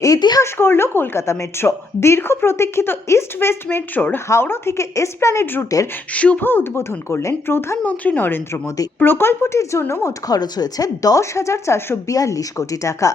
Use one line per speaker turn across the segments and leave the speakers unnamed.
ইতিহাস করল কলকাতা মেট্রো। দীর্ঘ প্রতীক্ষিত ইস্ট ওয়েস্ট মেট্রোর হাওড়া থেকে এসপ্ল্যানেড রুটের শুভ উদ্বোধন করলেন প্রধানমন্ত্রী নরেন্দ্র মোদী। প্রকল্পটির জন্য মোট খরচ হয়েছে দশ হাজার চারশো বিয়াল্লিশ কোটি টাকা।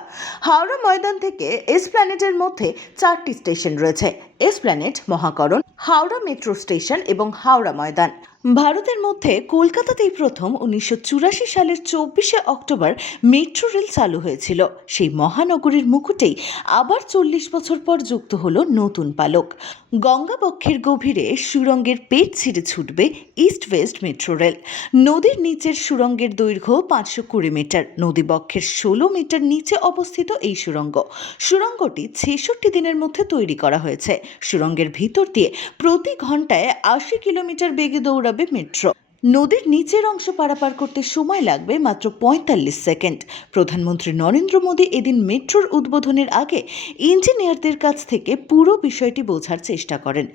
হাওড়া ময়দান থেকে এসপ্ল্যানেডের মধ্যে চারটি স্টেশন রয়েছে। Esplanade Mahakaran Howrah metro station এবং হাওড়া ময়দান। ভারতের মধ্যে কলকাতাতেই প্রথম উনিশশো চুরাশি সালের চব্বিশে অক্টোবর মেট্রো রেল চালু হয়েছিল। সেই মহানগরীর মুকুটেই আবার চল্লিশ বছর পর যুক্ত হলো নতুন পালক। গঙ্গাবক্ষের গভীরে সুরঙ্গের পেট ছিঁড়ে ছুটবে ইস্ট ওয়েস্ট মেট্রো রেল নদীর নিচের সুরঙ্গের দৈর্ঘ্য পাঁচশো কুড়ি মিটার। নদীবক্ষের ষোলো মিটার নিচে অবস্থিত এই সুরঙ্গ। সুরঙ্গটি ছেষট্টি দিনের মধ্যে তৈরি করা হয়েছে। সুরঙ্গের ভিতর দিয়ে প্রতি ঘন্টায় আশি কিলোমিটার বেগে দৌড়াবে মেট্রো নদীর নিচের অংশ পারাপার করতে সময় লাগবে মাত্র পঁয়তাল্লিশ সেকেন্ড। প্রধানমন্ত্রী নরেন্দ্র মোদী এদিন মেট্রোর উদ্বোধনের আগে ইঞ্জিনিয়ারদের কাছ থেকে পুরো বিষয়টি বোঝার চেষ্টা করেন।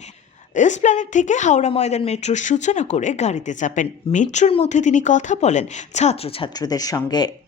এসপ্ল্যানেট থেকে হাওড়া ময়দান মেট্রোর সূচনা করে গাড়িতে চাপেন। মেট্রোর মধ্যে তিনি কথা বলেন ছাত্রছাত্রীদের সঙ্গে।